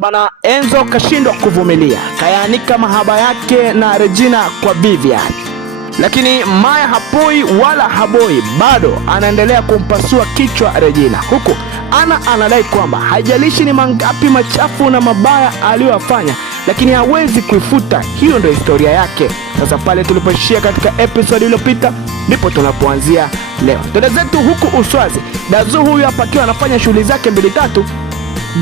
Bana, Enzo kashindwa kuvumilia, kayaanika mahaba yake na Regina kwa Vivian. Lakini Maya hapoi wala haboi, bado anaendelea kumpasua kichwa Regina, huku Ana anadai kwamba haijalishi ni mangapi machafu na mabaya aliyofanya, lakini hawezi kuifuta. Hiyo ndio historia yake. Sasa pale tulipoishia katika episode iliyopita ndipo tunapoanzia leo. Dada zetu huku Uswazi, Dazu huyu hapa akiwa anafanya shughuli zake mbili tatu,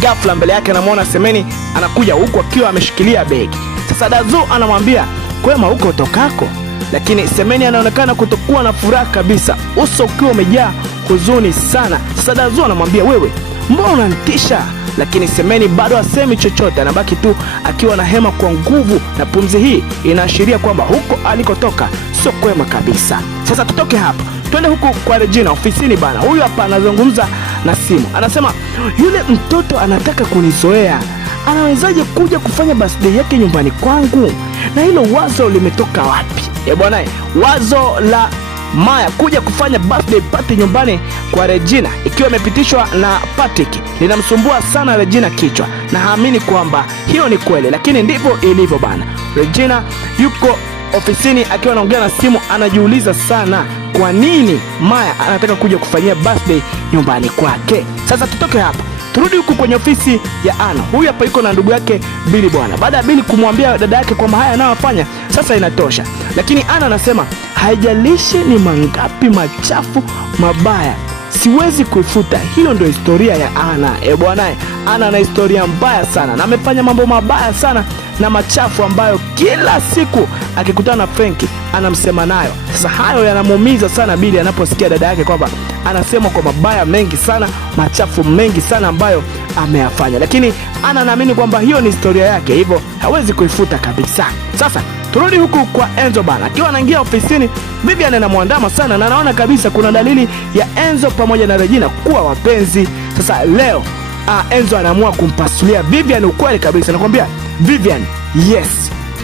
ghafla mbele yake anamuona Semeni anakuja huku akiwa ameshikilia begi. Sasa Dazu anamwambia, "Kwema huko utokako?" Lakini Semeni anaonekana kutokuwa na furaha kabisa, uso ukiwa umejaa huzuni sana. Sasa Dazu anamwambia, "Wewe mbona unanitisha?" Lakini Semeni bado hasemi chochote, anabaki tu akiwa na hema kwa nguvu, na pumzi hii inaashiria kwamba huko alikotoka sio kwema kabisa. Sasa tutoke hapa twende huku kwa Regina ofisini bana. Huyu hapa anazungumza na simu, anasema, "Yule mtoto anataka kunizoea. Anawezaje kuja kufanya birthday yake nyumbani kwangu? Na hilo wazo limetoka wapi?" Bwana, wazo la Maya kuja kufanya birthday party nyumbani kwa Regina ikiwa imepitishwa na Patrick linamsumbua sana Regina kichwa, na haamini kwamba hiyo ni kweli, lakini ndivyo ilivyo bana. Regina yuko ofisini akiwa anaongea na simu, anajiuliza sana kwa nini Maya anataka kuja kufanyia birthday nyumbani kwake. Sasa tutoke hapa turudi huku kwenye ofisi ya Ana. Huyu hapa yuko na ndugu yake Billy bwana. Baada ya Billy kumwambia dada yake kwamba haya anayofanya sasa inatosha, lakini Ana anasema haijalishi ni mangapi machafu mabaya, siwezi kuifuta. Hiyo ndio historia ya Ana. Bwana, Ana ana historia mbaya sana na amefanya mambo mabaya sana na machafu ambayo kila siku akikutana na Frankie anamsema nayo. Sasa hayo yanamuumiza sana Billy anaposikia dada yake kwamba anasema kwa mabaya mengi sana, machafu mengi sana ambayo ameyafanya, lakini Ana anaamini kwamba hiyo ni historia yake, hivyo hawezi kuifuta kabisa. Sasa turudi huku kwa Enzo bana. Akiwa anaingia ofisini, Vivian anamwandama sana na anaona kabisa kuna dalili ya Enzo pamoja na Regina kuwa wapenzi. Sasa leo Enzo anaamua kumpasulia Vivian ukweli kabisa. Anakuambia Vivian, yes,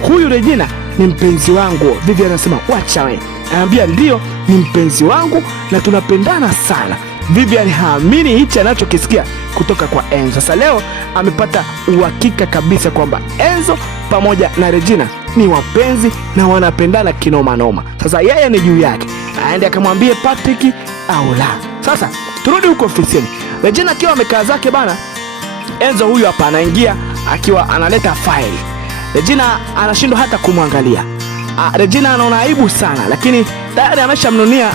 huyu Regina ni mpenzi wangu. Vivian anasema wacha we. Anambia ndio, ni mpenzi wangu na tunapendana sana. Vivian haamini hichi anachokisikia kutoka kwa Enzo. Sasa leo amepata uhakika kabisa kwamba Enzo pamoja na Regina ni wapenzi na wanapendana kinoma noma. Sasa yeye ni juu yake, aende akamwambie Patrick au la. Sasa turudi huko ofisini. Regina akiwa amekaa zake bana, Enzo huyu hapa anaingia akiwa analeta faili. Regina anashindwa hata kumwangalia. Regina anaona aibu sana, lakini tayari ameshamnunia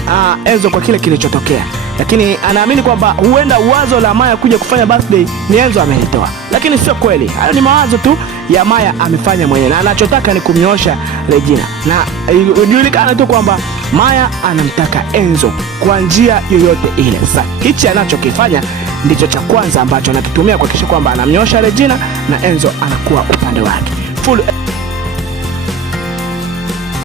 Enzo kwa kile kilichotokea. Lakini anaamini kwamba huenda wazo la Maya kuja kufanya birthday ni Enzo amelitoa, lakini sio kweli. Hayo ni mawazo tu ya Maya amefanya mwenyewe, na anachotaka ni kumnyosha Regina, na ijulikana tu kwamba Maya anamtaka Enzo kwa njia yoyote ile. Sasa hichi anachokifanya ndicho cha kwanza ambacho anakitumia kuhakikisha kwamba anamnyosha Regina na Enzo anakuwa upande wake.